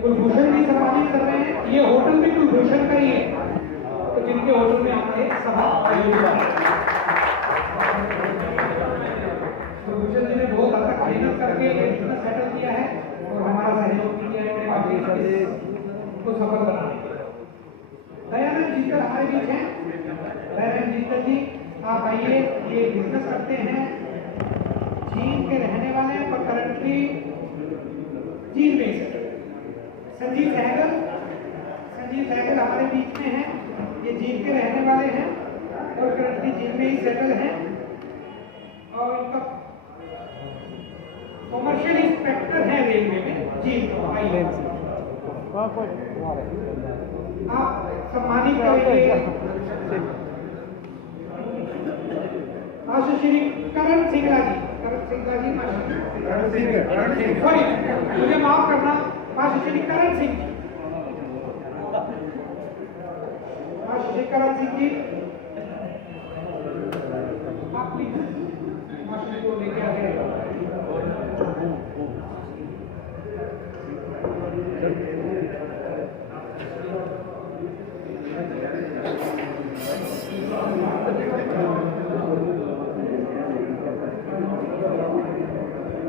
कुलभूषण भी सम्मानित कर रहे हैं। ये होटल भी कुलभूषण का ही है, तो जिनके होटल में आपने सभा आयोजित कुलभूषण जी ने बहुत हद तक मेहनत करके ये बिजनेस सेटल किया है और हमारा सहयोग किया है को सफल बनाने के लिए। दयानंद जीतल हमारे बीच हैं। दयानंद जीतल जी आप आइए। ये बिजनेस करते हैं, चीन के रहने वाले हैं पर करंटली चीन में से। संजीव सहगल हमारे बीच में हैं। ये जीन के रहने वाले हैं और करंटली जीन में ही सेटल हैं और इनका कॉमर्शियल इंस्पेक्टर है रेलवे में जीन। आप सम्मानित करेंगे श्री करण सिंगला जी। सॉरी मुझे माफ करना, श्री करण सिंह जी। श्री करण सिंह जी आप प्लीज मास्टर को लेके आ गए।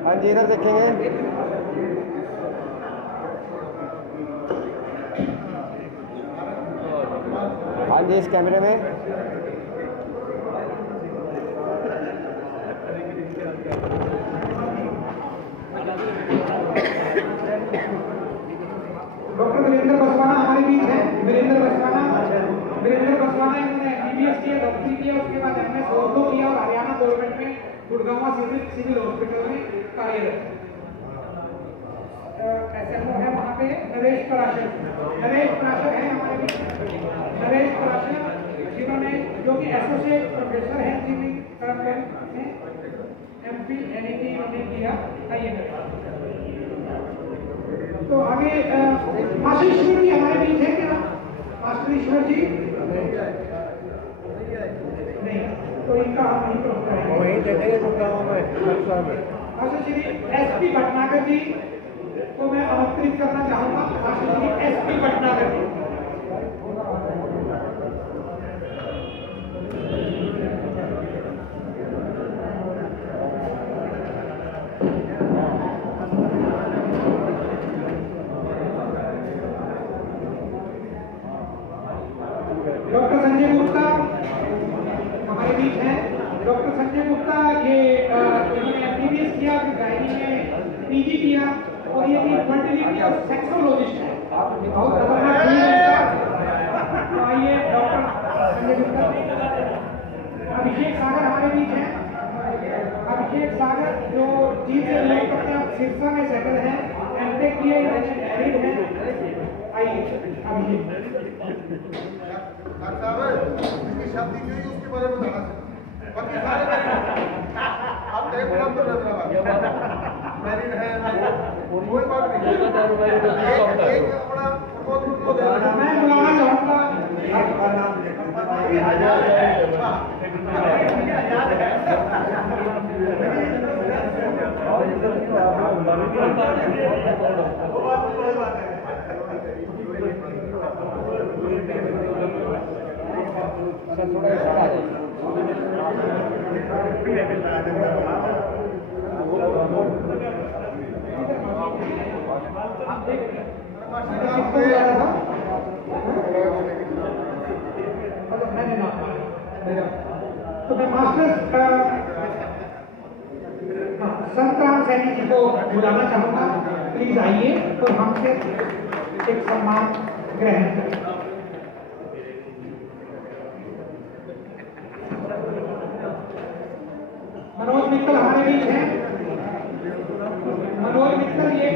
हाँ जी, इधर देखेंगे। हाँ जी, इस कैमरे में डॉक्टर वीरेंद्र बसवाना हमारे बीच है। वीरेंद्र बसवाना इन्होंने MBBS किया, डॉक्टरी किया, उसके बाद MS ऑर्थो किया और हरियाणा गवर्नमेंट में गुड़गांव सिविल हॉस्पिटल में कार्यरत SMO है वहाँ पे। नरेश पराशर है हमारे बीच। नरेश पराशर जिन्होंने जो कि एसोसिएट प्रोफेसर हैं इंजीनियरिंग में MP NET इन्होंने किया। आइए तो आगे मास्टर ईश्वर जी हमारे बीच है क्या? मास्टर ईश्वर जी नहीं, तो इनका हम नहीं होता है। मास्टर श्री SP भटनागर जी को मैं आमंत्रित करना चाहूंगा। मास्टर श्री SP भटनागर जी। डॉक्टर संजय गुप्ता हमारे बीच हैं। डॉक्टर संजय गुप्ता ये इन्होंने MBBS किया, गायनी में PG किया और ये फर्टिलिटी और सेक्सोलॉजिस्ट है। बहुत खतरनाक फील्ड है। तो आइए डॉक्टर संजय गुप्ता। अभिषेक सागर हमारे बीच हैं। अभिषेक सागर जो चीफ से रिलेट करते हैं, सिरसा में सेटल हैं, MTech किए हैं। आइए अभिषेक। इसकी शादी की हुई उसके बारे में बताना चाहिए। बाकी सारे आप टाइम तो मैरिड है, कोई बात नहीं। एक अपना मैं बुलाना चाहूँगा थोड़ा इशारा है। तो मैं मास्टर संतराम सैनी जी को बुलाना चाहूंगा। प्लीज आइए तो हमसे एक सम्मान ग्रहण करें। मनोज मित्तल हमारे बीच हैं। मनोज मित्तल ये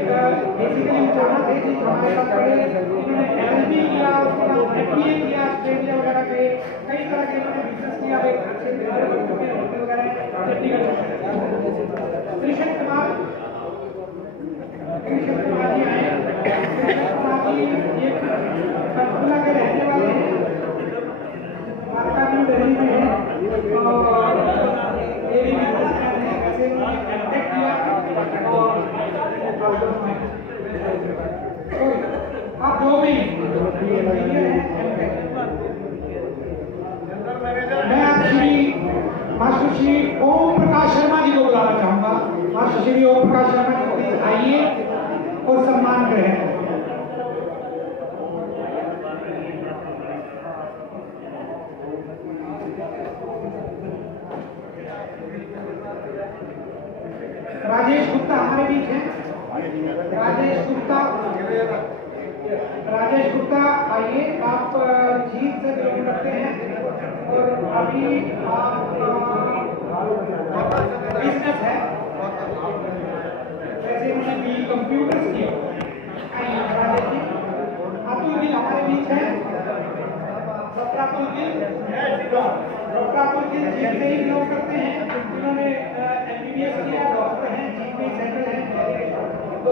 बेसिकली चाहना थे कि हमारे साथ पढ़े, इन्होंने LLB किया, उसके बाद MBA किया ऑस्ट्रेलिया वगैरह के, कई तरह के इन्होंने बिजनेस किया, अच्छे बिजनेस बन चुके हैं होटल वगैरह चंडीगढ़ में। कृष्ण कुमार जी आए। कृष्ण कुमार जी ये पंचकुला के रहने वाले हैं, दिल्ली में है और राजेश गुप्ता हमारे बीच हैं। राजेश गुप्ता आइए, आप जीत से बिलोंग करते हैं और अभी आपका बिजनेस है, जैसे उन्होंने बी कंप्यूटर्स किया। आइए राजेश जी। अतुल गिल हमारे बीच है। डॉक्टर अतुल गिल जीत से ही बिलोंग करते हैं। उन्होंने MBBS किया, डॉक्टर हैं, जीत में सेटल हैं। तो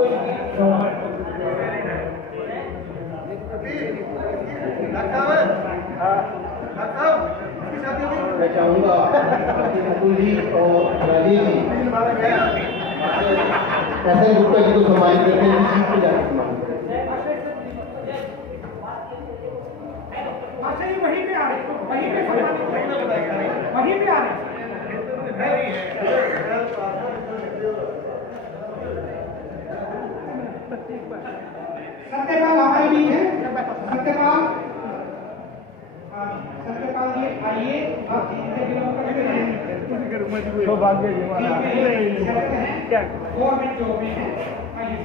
मैं चाहूँगा अतुल जी और राजेश जी ऐसे गुप्ता जी को सम्मानित करते हैं, जीत पे जाकर सम्मानित करें। अच्छा, ये वहीं पे आ रहे, वहीं पे वहीं पे आ रहे। सत्यपाल हमारे बीच है। सत्यपाल जी आइए, आप जीत से बिलोंग करते हैं। सौभाग्य जी क्या गवर्नमेंट जॉब में है। आइए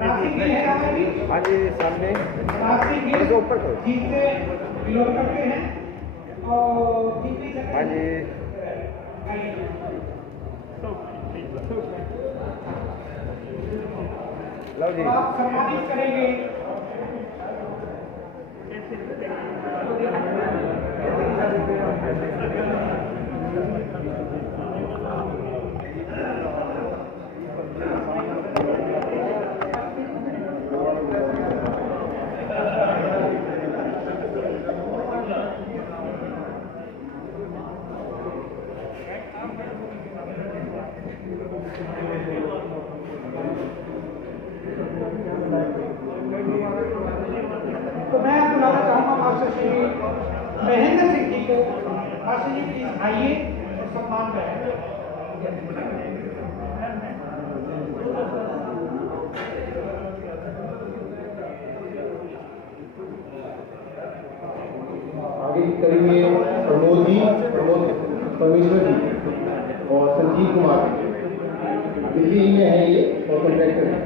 नासिक गिल है हमारे बीच। हाँ जी सामने नासिक गिल ऊपर करो। जीत से बिलोंग करते हैं और जीत नहीं सकते। हाँ जी आइए। लो जी आप सम्मानित करेंगे। तो मैं बुलाना चाहूंगा मास्टर श्री महेंद्र सिंह जी को। मास्टर जी प्लीज आइए और सम्मान करें। आगे की कड़ी में प्रमोद परमेश्वर जी और संजीव कुमार दिल्ली में है ये और कॉन्ट्रैक्टर है।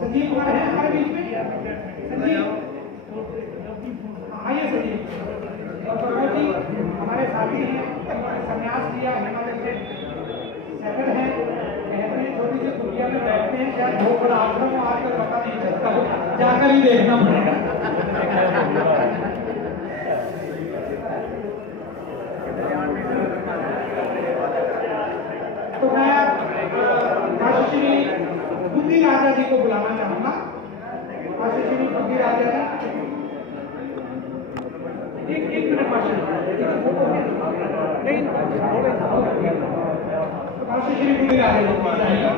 संजीव कुमार है हमारे बीच में। संजीव आइए संजीव। और प्रमोद जी हमारे साथी हैं, उन्होंने संन्यास लिया, हिमाचल से सेटल हैं। कहते हैं छोटी सी दुनिया में बैठते हैं, शायद बहुत बड़ा आश्रम हो, आजकल पता नहीं चलता, जाकर ही देखना पड़ेगा। तो मैं मास्टर श्री बुद्धि राजा जी को बुलाना चाहूंगा। मास्टर श्री बुद्धि राजा जी, एक मिनट मास्टर श्री बुद्धि राजा जी बताइए।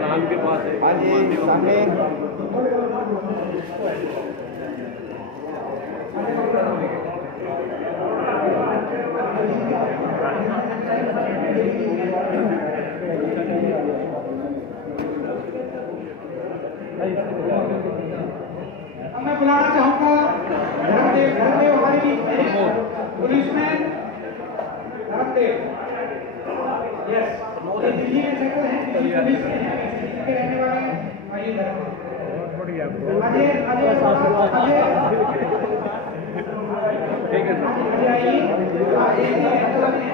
नाम के पास है। हाँ जी सामने अब मैं बुलाना चाहूंगा धर्मदेव हमारे बीच में है। पुलिसमैन धर्मदेव, यस, ये दिल्ली में सेटल हैं, दिल्ली पुलिस में हैं, दिल्ली के रहने वाले हैं। आइए धर्मदेव। अजय ठीक है आइए, सेटल हैं।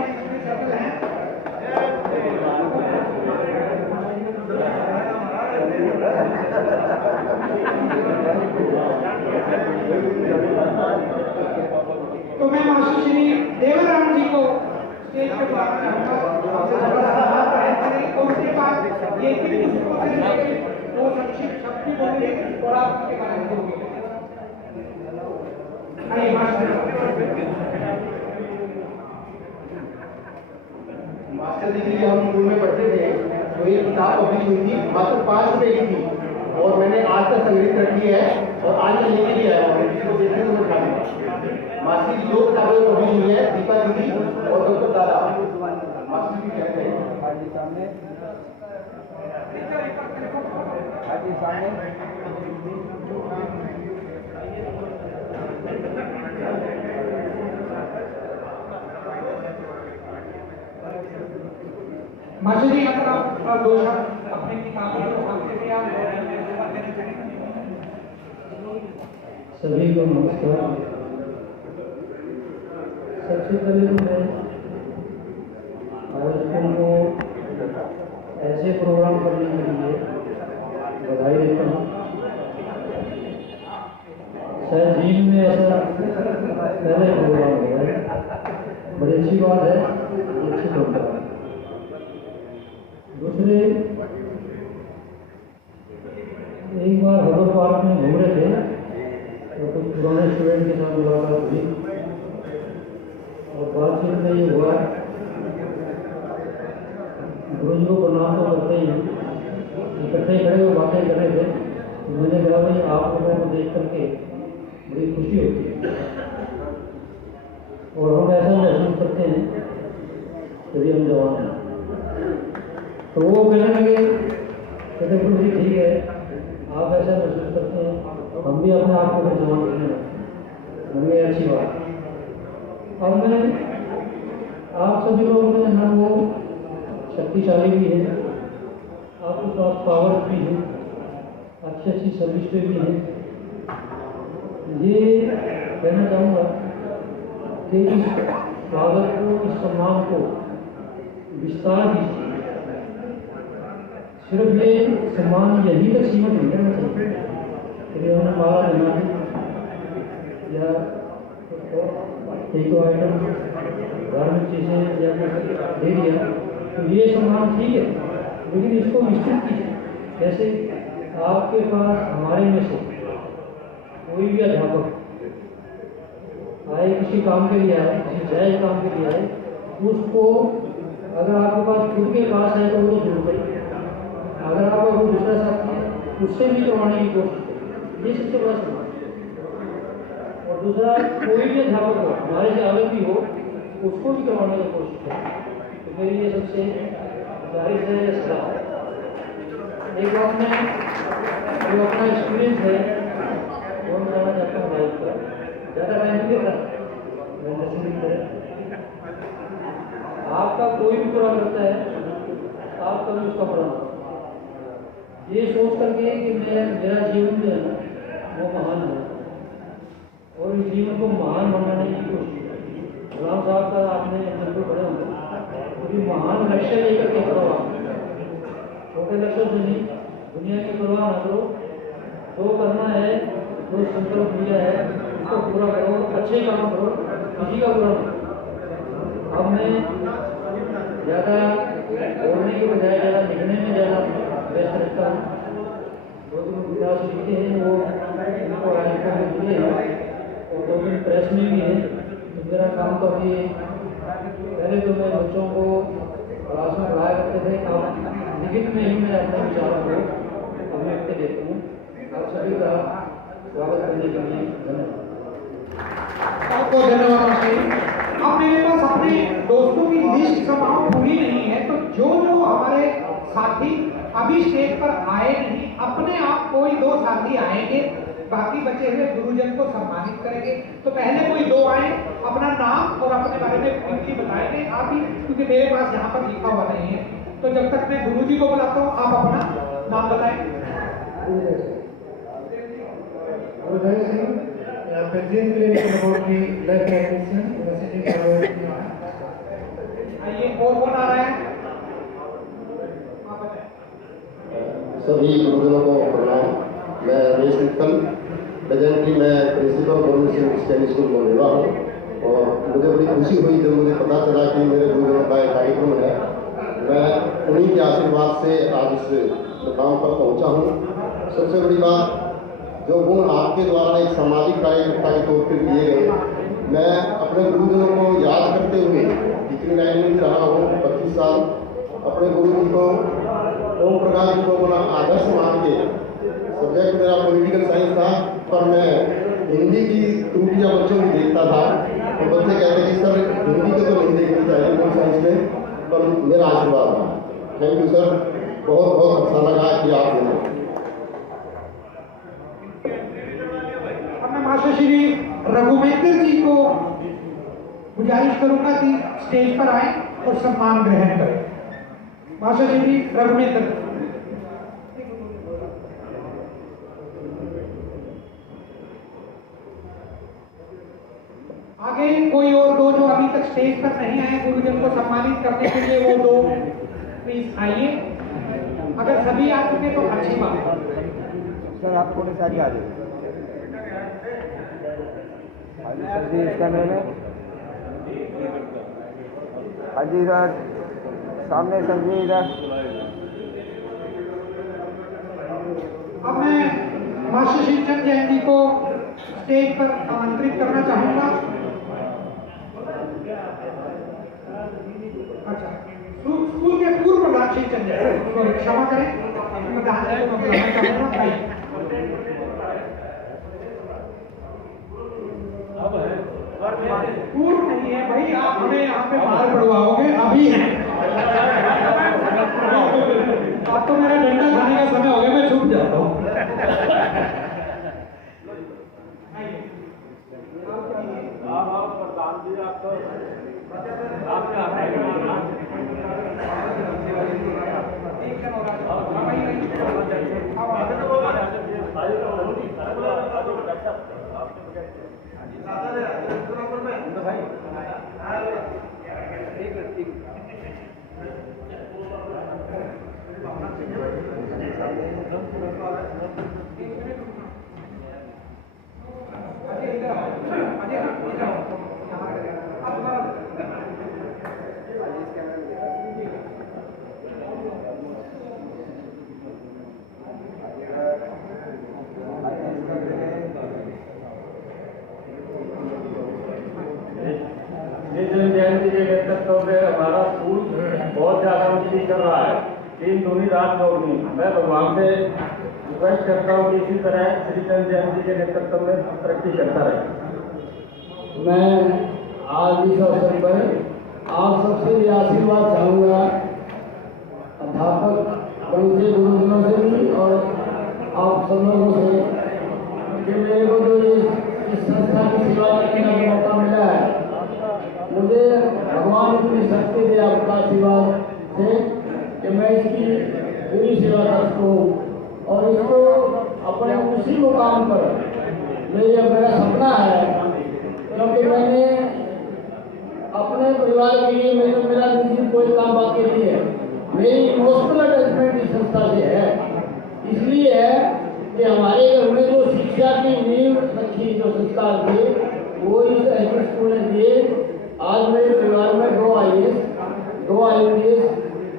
तो मैं मास्टर श्री देवराम जी को स्टेज पे बुलाना चाहूंगा। उसके बाद ये किन पुस्तकों से रिलेटेड वो संक्षिप्त शब्द भी बोलेंगे और आप उसके बारे में बोलेंगे। आइए मास्टर जी हम स्कूल में पढ़ते तो ये किताब पब्लिश हुई थी, मात्र 5 रुपए की थी और मैंने आज तक संग्रहित रखी है और आज मैं लेके भी आया हूँ, किसी को देखने को मैं खा दूंगा। मास्टर की 2 किताबें पब्लिश हुई है, दीपा दीदी और डॉक्टर दादा। मास्टर जी कहते हैं हाजी सामने, हाजी सामने। मास्टर जी अगर आप 2 शब्द अपनी किताबों को हमसे भी आप देना चाहेंगे। सभी को नमस्कार। सबसे पहले तो मैं आयोजकों को ऐसे प्रोग्राम करने के लिए बधाई देता हूँ। शायद जीवन में ऐसा पहले प्रोग्राम हुआ है, बड़ी अच्छी बात है, अच्छी प्रोग्राम। दूसरे, एक बार हर्बल पार्क में घूम रहे थे तो कुछ पुराने स्टूडेंट के साथ मुलाकात हुई और बातचीत में ये हुआ, गुरुजी को प्रणाम तो करते ही इकट्ठे खड़े हुए बातें कर रहे थे। तो मैंने कहा भाई आप लोगों को देख करके बड़ी खुशी होती है और हम ऐसा महसूस करते हैं यदि हम जवान हैं। तो वो कहने लगे कहते गुरुजी ठीक है, आप ऐसा महसूस करते हैं, हम भी अपने आप को जवान करने लगे। हमें अच्छी बात। अब मैं आप सभी लोगों में ना वो शक्तिशाली भी है, आपके पास पावर भी है, अच्छी अच्छी सर्विस पे भी है। ये कहना चाहूँगा कि इस स्वागत को, इस सम्मान को विस्तार दीजिए। सिर्फ ये सम्मान यही तक सीमित नहीं रहना चाहिए कि हमने माला बना दी या एक दो आइटम धार्मिक चीज़ें या दे दिया, तो ये सम्मान ठीक है, लेकिन इसको विस्तृत कीजिए। जैसे आपके पास हमारे में से कोई भी अध्यापक आए, किसी काम के लिए आए, किसी जायज काम के लिए आए, उसको अगर आपके पास खुद के पास है तो वो जरूर करिए। अगर आपका कोई दूसरा साथी है उससे भी करवाने की कोशिश करें, ये सबसे बड़ा सम्मान। और दूसरा, कोई भी अध्यापक हो, हमारे से अलग भी हो, उसको भी करवाने की कोशिश करें। तो मेरी ये सबसे जाहिर है सलाह है। एक बात में जो अपना एक्सपीरियंस है वो मैं बताना चाहता हूँ लाइफ का, ज़्यादा टाइम नहीं देता, आपका कोई भी बुरा करता है आप कभी उसका बुरा ना, ये सोच करके कि मेरा जीवन जो है ना वो महान है और इस जीवन को महान बनाने की कोशिश करें। गुलाम साहब का आपने बिल्कुल बड़े होंगे, क्योंकि महान लक्ष्य लेकर के करो, आप छोटे लक्ष्य से नहीं, दुनिया की परवाह न करो, जो करना है, जो संकल्प लिया है उसको पूरा करो, अच्छे काम करो, किसी का बुरा करो। अब मैं ज़्यादा बोलने के बजाय ज़्यादा लिखने में ज़्यादा व्यस्त रहता हूँ। दो दिन विकास लिखते हैं वो उनको राजस्थान में दिए हैं और 2 दिन प्रेस में भी है। तो मेरा काम तो अभी पहले तो मैं बच्चों को क्लास में पढ़ाया करते थे, अब लिखित में ही मैं अपने विचारों को अभिव्यक्त देता हूँ। आप सभी का स्वागत करने के लिए धन्यवाद। आपको धन्यवाद मास्टर। अब मेरे पास अपने दोस्तों की लिस्ट समाप्त पूरी नहीं है, तो जो हमारे साथी अभी स्टेज पर आए नहीं, अपने आप कोई 2 साथी आएंगे, बाकी बचे हुए गुरुजन को सम्मानित करेंगे। तो पहले कोई 2 आए, अपना नाम और अपने बारे में क्विकली बताएंगे आप ही, क्योंकि मेरे पास यहाँ पर लिखा हुआ नहीं है। तो जब तक मैं गुरुजी को बुलाता हूँ, आप अपना नाम बताएं। President clinical laboratory lab technician university college. आइए, और कौन आ रहा है? सभी गुरुजनों को प्रणाम। मैं रमेश मित्तल, प्रेजेंटली मैं प्रिंसिपल गवर्नमेंट स्टडी स्कूल मोरेवा हूँ और मुझे बड़ी खुशी हुई जब मुझे पता चला कि मेरे गुरुजनों का एक कार्यक्रम है। मैं उन्हीं के आशीर्वाद से आज इस मुकाम पर पहुँचा हूँ। सबसे बड़ी बात, जो गुण आपके द्वारा एक सामाजिक कार्यकर्ता के तौर पर दिए गए, मैं अपने गुरुजनों को याद करते हुए टीचिंग लाइन में रहा हूँ 25 साल। अपने गुरु जी को ओम प्रकाश जी को अपना आदर्श मान के, सब्जेक्ट मेरा पॉलिटिकल साइंस था, पर मैं हिंदी की त्रुटियां बच्चों की देखता था, तो बच्चे कहते कि सर हिंदी को तो नहीं देखनी चाहिए पॉलिटिकल साइंस में, पर मेरा आशीर्वाद था। थैंक यू सर, बहुत बहुत अच्छा लगा कि आप हैं। अब मैं मास्टर श्री रघुवेंद्र जी को गुजारिश करूंगा कि स्टेज पर आए और सम्मान ग्रहण करें। मास्टर श्री रघुवेंद्र। आगे कोई और दो जो अभी तक स्टेज पर नहीं आए गुरुजन को सम्मानित करने के लिए, वो दो प्लीज आइए। अगर सभी आ चुके तो अच्छी बात है। सर आप थोड़े सारी आ जाइए। सर जी इस कैमरे में, हाँ जी इधर सामने, सर जी इधर। अब मैं मास्टर शिवचंद जैन जी को स्टेज पर आमंत्रित करना चाहूंगा। अच्छा, स्कूल के पूर्व प्रधान शिवचंद जैन, उनको क्षमा करें, प्रधान जी को बुलाना चाहूंगा। पूर्व नहीं है भाई, आप हमें यहाँ पे बाहर पढ़वाओगे, अभी है। अब तो मेरा डंडा खाने का समय हो गया, मैं छूट जाता हूँ। जयंती के नेतृत्व में हमारा स्कूल बहुत ज्यादा उन्नति कर रहा है। दिन दूनी रात चौगुनी। मैं भगवान से रिक्वेस्ट करता हूँ कि इसी तरह श्री चंद जयंती के नेतृत्व में तरक्की करता रहे। मैं आज इस अवसर पर आप सबसे ये आशीर्वाद चाहूँगा, अध्यापक गण से, गुरुजनों से भी और आप सब लोगों से, कि मेरे को जो इस संस्था की सेवा करने का जो मौका मिला है, मुझे भगवान इतनी शक्ति दे आपका आशीर्वाद से कि मैं इसकी पूरी सेवा कर सकूँ और इसको अपने उसी मुकाम पर मेरा सपना है, क्योंकि मैंने अपने परिवार के लिए, मैंने मेरा निजी कोई काम बाकी नहीं है, मेरी इमोशनल अटैचमेंट इस संस्था से है। इसलिए है कि हमारे घर में जो शिक्षा की नींव रखी, जो संस्कार थे, वो इस ऐसे स्कूल ने दिए। आज मेरे परिवार में 2 IAS, 2 IPS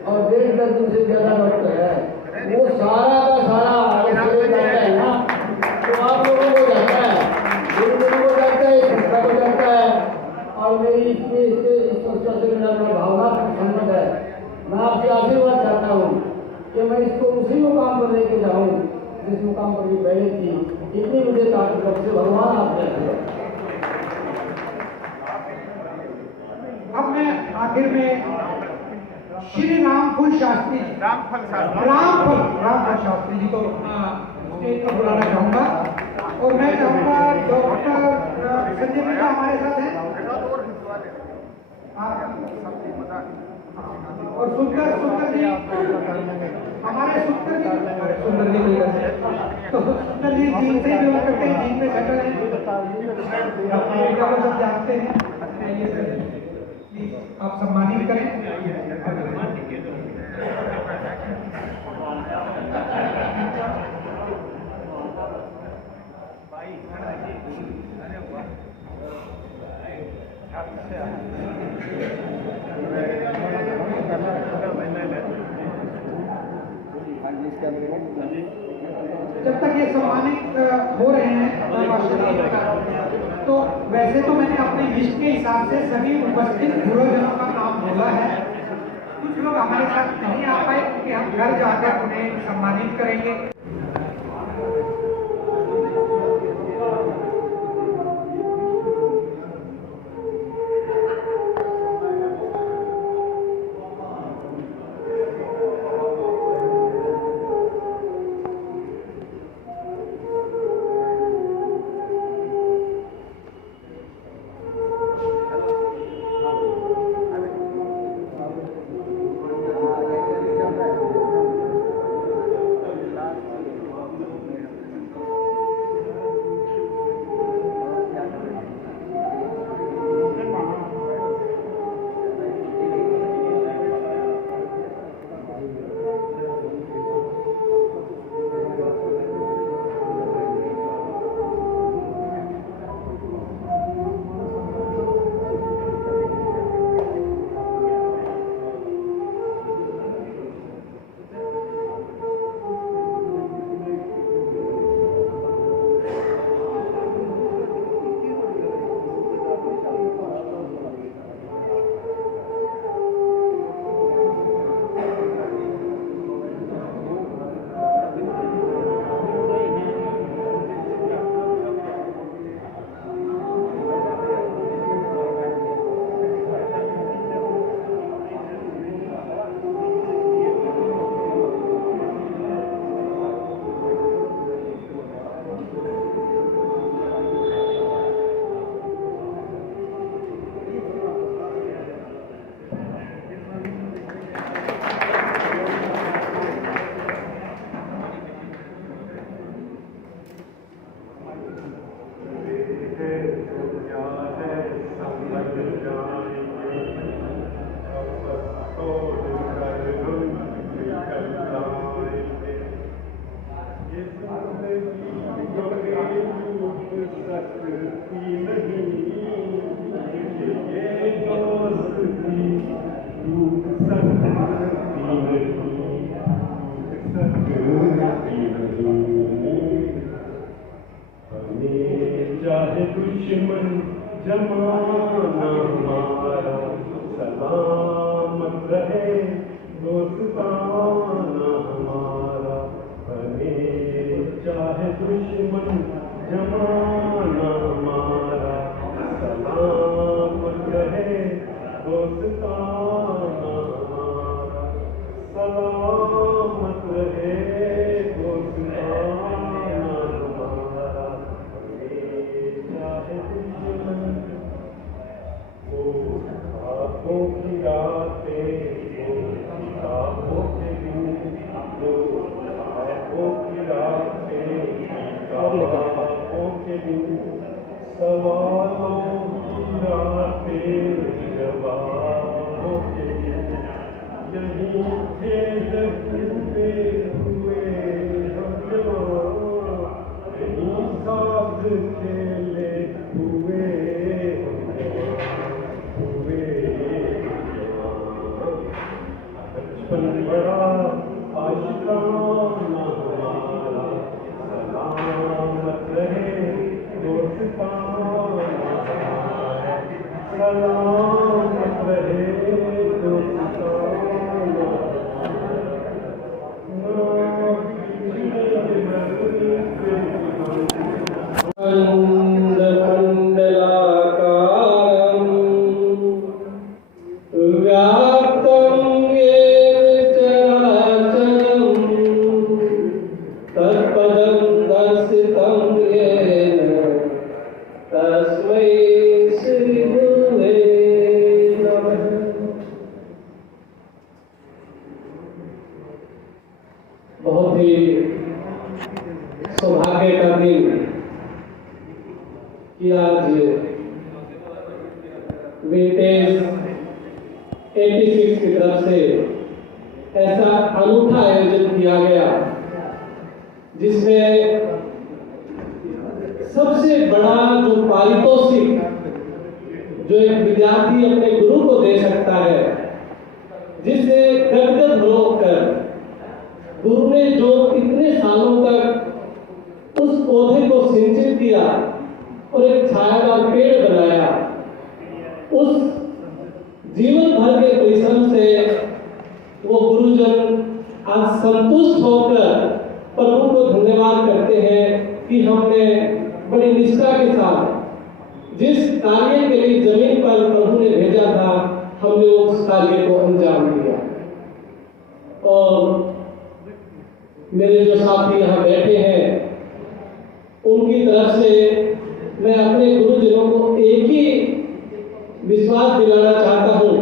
और 1.5 दर्जन से ज्यादा डॉक्टर है। वो सारा का सारा जाता है ना, तो आप लोगों को जाता है, गुरुजनों को जाता है, संस्था को जाता है, और मेरी इस संस्था से मेरा भावनात्मक संबंध है। मैं आपसे आशीर्वाद चाहता हूँ कि मैं इसको उसी मुकाम पर लेके जाऊँ जिस मुकाम पर भी पहले थी। इतनी मुझे ताकत से भगवान आपके आशीर्वाद। अब मैं आखिर में श्री रामफल शास्त्री जी को स्टेज पर बुलाना चाहूंगा, और मैं चाहूंगा डॉक्टर संजय मिश्रा हमारे साथ हैं, और सुंदर जी हमारे सुंदर जी तो सुंदर जी जीन से बिलोंग करते हैं, जीन में सेटल हैं, को सब जानते हैं। ये सर प्लीज आप सम्मानित करें। जब तक ये सम्मानित हो रहे हैं तो वैसे तो मैंने अपने लिस्ट के हिसाब से सभी उपस्थित गुरुजनों का नाम बोला है। कुछ कुछ लोग हमारे साथ नहीं आ पाए क्योंकि हम घर जाकर उन्हें सम्मानित करेंगे। चाहे दुश्मन जमाना हमारा सलामत रहे दोस्ताना हमारा बने चाहे दुश्मन जमाना हमारा सलामत रहे दोस्ताना हमारा सलामत रहे दोस्ताना हमारा चाहे दुश्मन वो आँखों की रातें वो किताबों के दिन वो आँखों की रातें किताबों के दिन सवालों की रातें जवाबों के दिन यहीं थे जगते हुए हम जवान यहीं साथ खेले हुए बचपन बड़ा आशिकाना हमारा सलामत रहे दोस्ताना हमारा सलामत रहे दोस्ताना बहुत ही सौभाग्य का दिन कि आज विंटेज 86 की तरफ से ऐसा अनूठा आयोजन किया गया जिसमें सबसे बड़ा जो पारितोषिक जो एक विद्यार्थी अपने गुरु को दे सकता है, जिससे गदगद होकर गुरु ने जो इतने सालों तक उस पौधे को सिंचित किया और एक छायादार पेड़ बनाया, उस जीवन भर के परिश्रम से संतुष्ट होकर प्रभु को धन्यवाद करते हैं कि हमने बड़ी निष्ठा के साथ जिस कार्य के लिए जमीन पर प्रभु ने भेजा था, हमने उस कार्य को अंजाम दिया। और मेरे जो साथी यहाँ बैठे हैं, उनकी तरफ से मैं अपने गुरुजनों को एक ही विश्वास दिलाना चाहता हूँ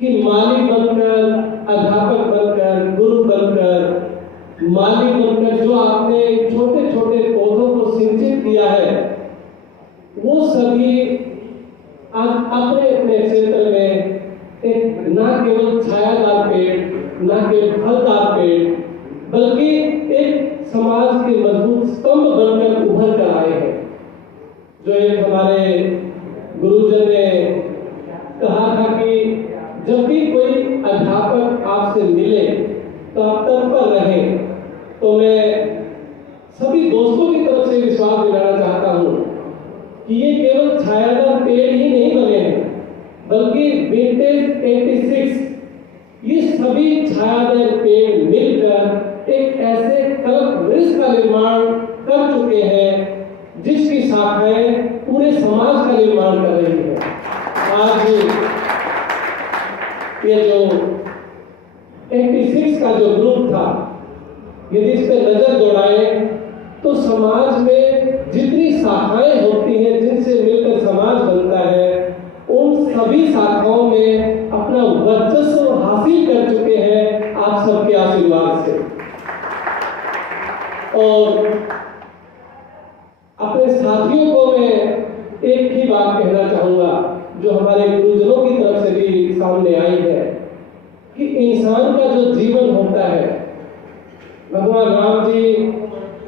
कि माली बनकर, अध्यापक बनकर, गुरु बनकर, माली बनकर जो आपने छोटे छोटे पौधों को सिंचित किया है, वो सभी आज अपने अपने क्षेत्र में एक न केवल छायादार पेड़, न केवल फलदार पेड़, बल्कि एक समाज के मजबूत स्तंभ बनकर उभर कर आए हैं। जो एक हमारे गुरुजन ने कहा था कि जब भी कोई अध्यापक आपसे मिले तो आप तत्पर रहें। तो मैं सभी दोस्तों की तरफ से विश्वास दिलाना चाहता हूँ कि ये केवल छायादार पेड़ ही नहीं बने हैं, बल्कि विंटेज 86 ये सभी छायादार पेड़ मिलकर एक ऐसे कल्प वृक्ष का निर्माण कर चुके हैं जिसकी शाखाएं पूरे समाज का निर्माण कर रही है। आज ये जो 86 का जो ग्रुप था, यदि इस पे नजर दौड़ाए तो समाज में जितनी शाखाएं होती हैं जिनसे मिलकर समाज बनता है, उन सभी शाखाओं में अपना वर्चस्व हासिल कर चुके हैं आप सबके आशीर्वाद से। और अपने साथियों को मैं एक ही बात कहना चाहूंगा जो हमारे गुरुजनों की तरफ से भी सामने आई है कि इंसान का जो जीवन होता है, भगवान राम जी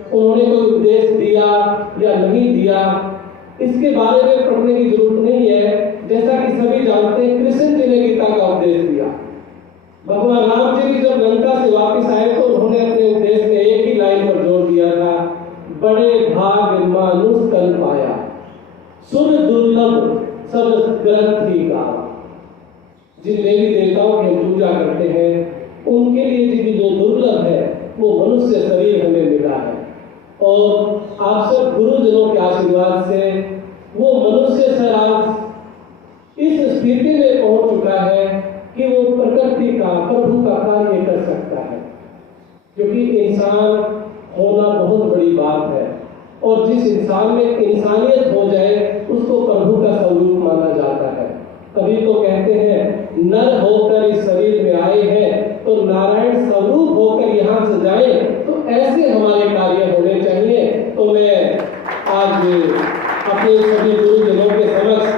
उन्होंने कोई उपदेश दिया या नहीं दिया, इसके बारे में पढ़ने की जरूरत नहीं है। जैसा कि सभी जानते हैं, कृष्ण जी ने गीता का उपदेश दिया। भगवान राम जी भी जब लंका से वापस आए तो उन्होंने अपने उपदेश में एक ही लाइन पर जोर दिया था, बड़े भाग मानुष तन पाया, सुर दुर्लभ सब ग्रंथ ही का। जिन देवी देवताओं की हम पूजा करते हैं, उनके लिए जिनकी जो दुर्लभ है वो मनुष्य शरीर हमें मिला है। और आप सब गुरुजनों के आशीर्वाद से वो मनुष्य शरीर इस स्थिति में पहुंच चुका है कि वो प्रकृति का, प्रभु का कार्य कर सकता है। क्योंकि इंसान होना बहुत बड़ी बात है, और जिस इंसान में इंसानियत हो जाए उसको प्रभु का स्वरूप माना जाता है। तभी तो कहते हैं नर होकर इस शरीर में आए हैं तो नारायण स्वरूप होकर यहाँ से जाए। तो ऐसे हमारे कार्य होने चाहिए। तो मैं आज अपने सभी गुरुजनों के समक्ष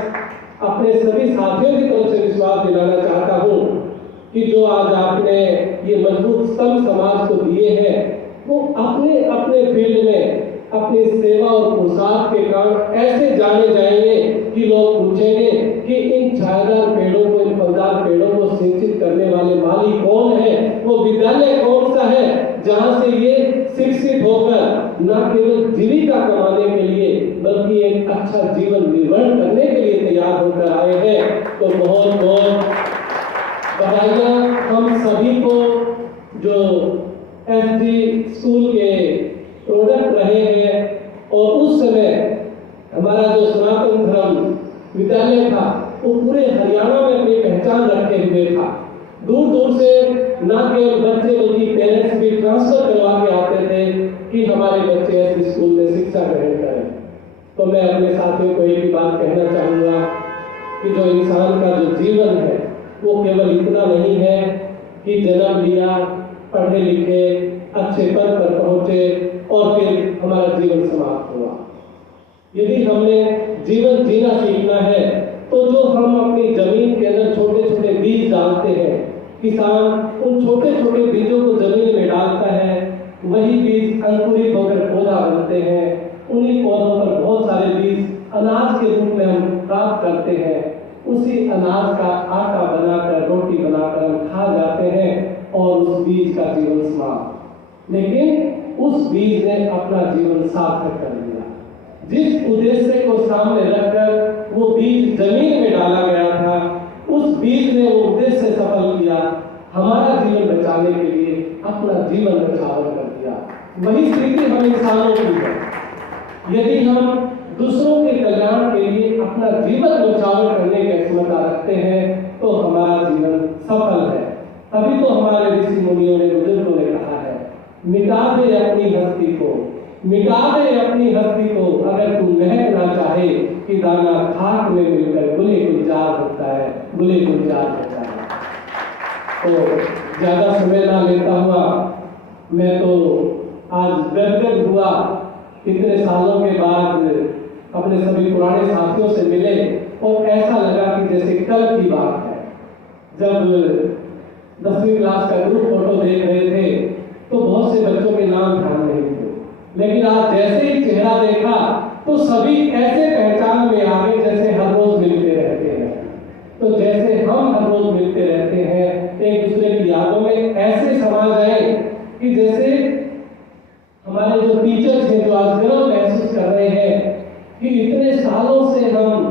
अपने सभी साथियों की तरफ से विश्वास दिलाना चाहता हूँ कि जो आज आपने ये मजबूत स्तंभ समाज को दिए हैं, वो अपने अपने फील्ड में अपनी सेवा और पुरुषार्थ के कारण ऐसे जाने जाएंगे कि लोग पूछेंगे कि इन छायादार पेड़ों को, इन फलदार पेड़ों को सिंचित करने वाले माली कौन है, वो विद्यालय कौन सा है जहाँ से ये शिक्षित होकर न केवल जीविका कमाने के लिए बल्कि एक अच्छा जीवन निर्वहन करने के लिए तैयार होकर आए हैं। तो बहुत बहुत बधाइयाँ हम सभी को जो एसडी स्कूल के प्रोडक्ट रहे हैं। और उस समय हमारा जो सनातन धर्म विद्यालय था वो पूरे हरियाणा में अपनी पहचान रखे हुए था। दूर दूर से न केवल बच्चे बल्कि पेरेंट्स भी ट्रांसफर करवा के आते थे कि हमारे बच्चे ऐसे स्कूल में शिक्षा ग्रहण करें। तो मैं अपने साथियों को एक ही बात कहना चाहूँगा कि जो इंसान का जो जीवन है वो केवल इतना नहीं है कि जन्म लिया, पढ़े लिखे, अच्छे पद पर पहुंचे और फिर हमारा जीवन समाप्त हुआ। यदि हमने जीवन जीना सीखना है तो जो हम अपनी जमीन के अंदर छोटे छोटे बीज डालते हैं, किसान उन छोटे छोटे बीजों को जमीन में डालता है, वही बीज अंकुरित होकर पौधा बनते हैं। उन्हीं पौधों पर बहुत सारे बीज अनाज के रूप में हम प्राप्त करते हैं। उसी अनाज का आटा बनाकर, रोटी बनाकर हम खा जाते हैं और उस बीज का जीवन समाप्त। लेकिन उस बीज ने अपना जीवन सार्थक कर दिया। जिस उद्देश्य को सामने रखकर वो बीज जमीन में डाला गया था, उस बीज ने वो उद्देश्य सफल किया, हमारा जीवन बचाने के लिए, वही स्थिति हम इंसानों की है। यदि हम दूसरों के कल्याण के लिए अपना जीवन न्यौछावर करने की क्षमता रखते हैं तो हमारा जीवन सफल है। तभी तो हमारे ऋषि मुनियों ने, बुजुर्गों ने कहा है, मिटा दे अपनी हस्ती को, मिटा दे अपनी हस्ती को, अगर तू महक ना चाहे कि दाना खाक में मिलकर गुले गुलजार होता है, गुले गुलजार होता है। तो ज्यादा समय ना लेता हुआ मैं तो आज गदगद हुआ, इतने सालों के बाद अपने सभी पुराने साथियों से मिले और ऐसा लगा कि जैसे कल की बात है। जब 10वीं क्लास का ग्रुप फोटो देख रहे थे तो बहुत से बच्चों के नाम ध्यान नहीं थे, लेकिन आज जैसे ही चेहरा देखा तो सभी ऐसे पहचान में आ गए जैसे हर रोज मिलते रहते हैं। तो जैसे हम हर रोज मिलते रहते हैं, एक दूसरे की यादों में ऐसे समा जाए कि जैसे हमारे जो टीचर्स हैं, जो आज गर्व महसूस कर रहे हैं कि इतने सालों से हम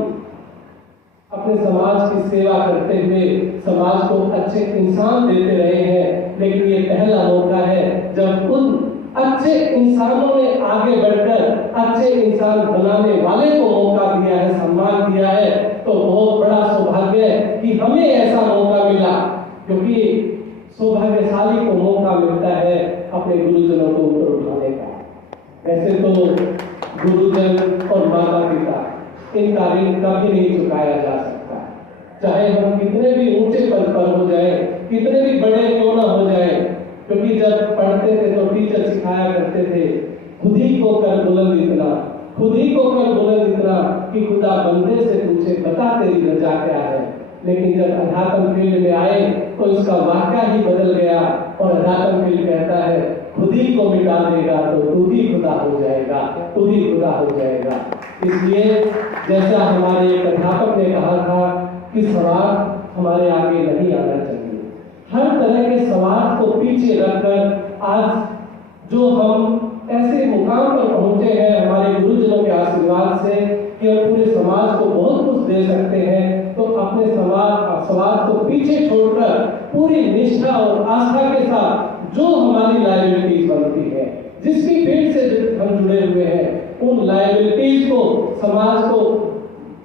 अपने समाज की सेवा करते हुए समाज को अच्छे इंसान देते रहे हैं, लेकिन ये पहला मौका है जब उन अच्छे इंसानों ने आगे बढ़कर अच्छे इंसान बनाने वाले को मौका दिया है, सम्मान दिया है। तो बहुत बड़ा सौभाग्य है कि हमें ऐसा मौका मिला, क्योंकि सौभाग्यशाली को मौका मिलता है अपने गुरुजनों को ऊपर उठाने का। ऐसे तो गुरुजन और माता पिता, इनका ऋण कभी नहीं चुकाया जा सकता। चाहे हम कितने भी ऊंचे पद पर हो जाए, कितने भी बड़े क्यों ना हो जाए, क्योंकि जब पढ़ते थे तो टीचर सिखाया करते थे, खुद ही को कर बुलंद इतना, खुद ही को कर बुलंद इतना कि खुदा बंदे से पूछे बता तेरी रजा क्या है। लेकिन जब अध्यात्म फील्ड में आए तो इसका वाक़या ही बदल गया और अध्यात्म फील्ड कहता है खुद ही को मिटा देगा तो तू ही खुदा हो जाएगा, तू ही खुदा हो जाएगा। इसलिए जैसा हमारे एक अध्यापक ने कहा था कि सवाल हमारे आगे नहीं आना चाहिए, हर तरह के सवाल को पीछे रखकर आज जो हम ऐसे मुकाम पर पहुंचे हैं हमारे गुरुजनों के आशीर्वाद से कि हम पूरे समाज को बहुत कुछ दे सकते हैं, तो अपने सवाल को पीछे छोड़कर पूरी निष्ठा और आस्था के साथ जो हमारी लायबिलिटीज बनती है, जिसकी फील्ड से हम जुड़े हुए हैं, उन लायबिलिटीज को, समाज को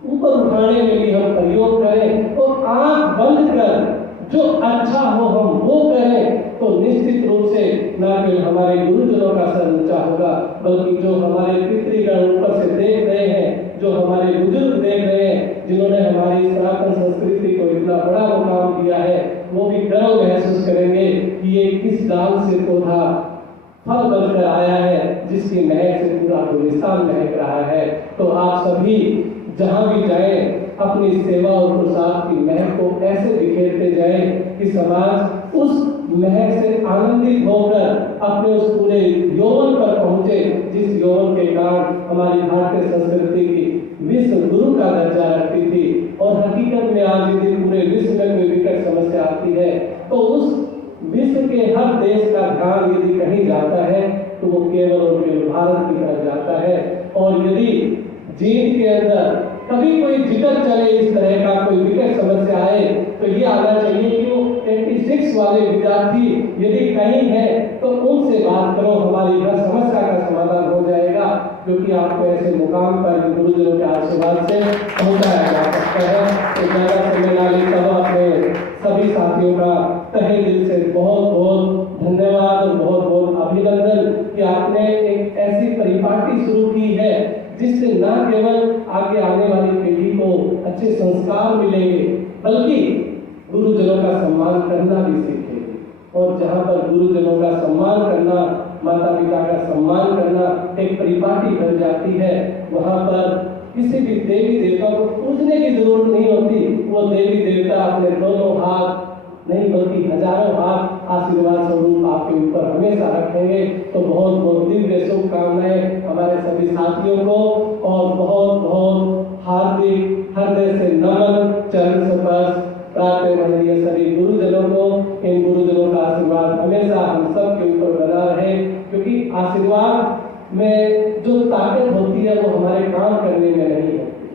ऊपर उठाने में भी हम प्रयोग करें और आंख बंद कर जो अच्छा हो हम वो करें, तो निश्चित रूप से न केवल हमारे गुरुजनों का सर ऊंचा होगा, बल्कि जो हमारे पितृगण ऊपर से देख रहे हैं, जो हमारे बुजुर्ग देख रहे हैं, जिन्होंने हमारी सनातन संस्कृति को इतना बड़ा मुकाम दिया है, वो भी गर्व महसूस करेंगे कि ये किस डाल से पौधा फल बनकर आया है, जिसकी महक से पूरा गुलिस्तान महक रहा है। तो आप सभी जहां भी जाएं अपनी सेवा और प्रसाद की महक को ऐसे बिखेरते जाएं कि समाज उस महक से आनंदित होकर अपने उस पूरे यौवन पर पहुंचे, जिस यौवन के कारण हमारी भारतीय संस्कृति की विश्व गुरु का दर्जा रखती थी। और हकीकत में आज यदि पूरे विश्व में कोई विकट समस्या आती है तो उस विश्व के हर देश का ध्यान यदि कहीं जाता है तो वो केवल और केवल भारत की तरफ जाता है। और यदि जीन के अंदर कभी कोई जिक्र चले, इस तरह का कोई विकट समस्या आए, तो ये आना चाहिए कि वो 86 वाले विद्यार्थी यदि कहीं है तो उनसे बात करो, हमारी हर समस्या का समाधान हो जाएगा, क्योंकि आपको ऐसे मुकाम पर गुरुजनों के आशीर्वाद से पहुंचाया जा सकता है। तो ज्यादा समय ना लेता हुआ अपने सभी साथियों का तहे दिल से बहुत बहुत धन्यवाद और बहुत बहुत अभिनंदन कि आपने एक ऐसी परिपाटी शुरू की है जिससे न केवल आगे आने वाली पीढ़ी को अच्छे संस्कार मिलेंगे, बल्कि गुरुजनों का सम्मान करना भी सीखेंगे। और जहाँ पर गुरुजनों का सम्मान करना, माता पिता का सम्मान करना एक परिपाटी बन जाती है, वहाँ पर किसी भी देवी देवता को पूजने की जरूरत नहीं होती। वो देवी देवता अपने दोनों हाथ नहीं बल्कि हजारों हाथ आशीर्वाद स्वरूप आपके ऊपर हमेशा रखेंगे। तो बहुत बहुत दिव्य शुभकामनाएं हमारे सभी साथियों को और बहुत बहुत हार्दिक हृदय से नमन, चरण स्पर्श प्राप्त माननीय सभी गुरुजनों को। इन गुरुजनों का आशीर्वाद हमेशा हम सब के ऊपर बना रहे, क्योंकि आशीर्वाद में जो ताकत होती है वो हमारे काम करने में नहीं होती।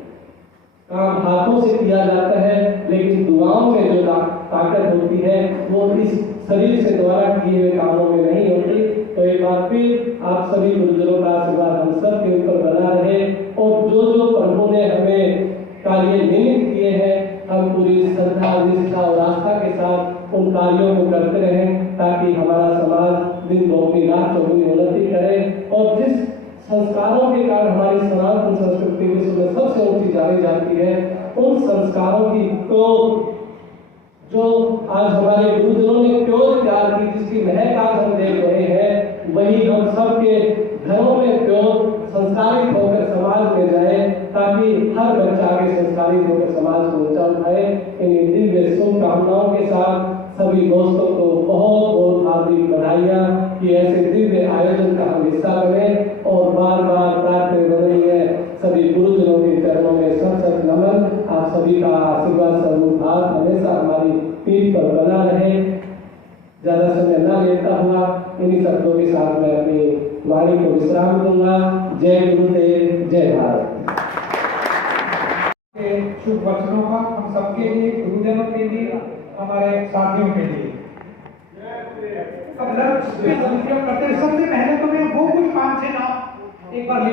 काम हाथों से किया जाता है, लेकिन दुआओं में जो ताकत होती है वो इस शरीर से द्वारा किए हुए कामों में नहीं होती। तो एक बार फिर आप सभी गुरुजनों का आशीर्वाद हम सब के ऊपर बना रहे और जो जो प्रभु ने हमें कार्य निमित्त किए हैं हम पूरी श्रद्धा निष्ठा और आस्था के साथ उन कार्यों को करते रहें ताकि हमारा समाज दिन दोगुनी रात चौगुनी उन्नति करे और जिस संस्कारों के कारण हमारी सनातन संस्कृति विश्व में सबसे ऊंची जानी जाती है उन संस्कारों की प्योर जो आज हमारे गुरुजनों ने प्योर त्याग की जिसकी महक आज हम देख रहे हैं वही हम सबके घरों में प्योर संस्कारित होकर समाज में जाए ताकि हर बच्चा आगे संस्कारित होकर समाज को ऊंचा उठाए। इन दिव्य शुभकामनाओं के साथ सभी दोस्तों को बहुत बहुत हार्दिक बधाइयाँ कि ऐसे दिव्य आयोजन का हम हिस्सा बने और बार बार प्रार्थना बनी है सभी गुरुजनों के चरणों में सत नमन। आप सभी का आशीर्वाद स्वरूप हाथ हमेशा हमारी पीठ पर बना रहे। ज्यादा समय न लेता हुआ इन्हीं शब्दों के साथ मैं अपनी वाणी को विश्राम दूंगा। जय गुरुदेव, जय भारत। शुभ वचनों का हम सबके लिए, गुरुजनों के लिए, हमारे साथियों के लिए। अब लक्ष्य पे संकल्प करते हैं। सबसे पहले तो मैं वो कुछ 5-6 नाम एक बार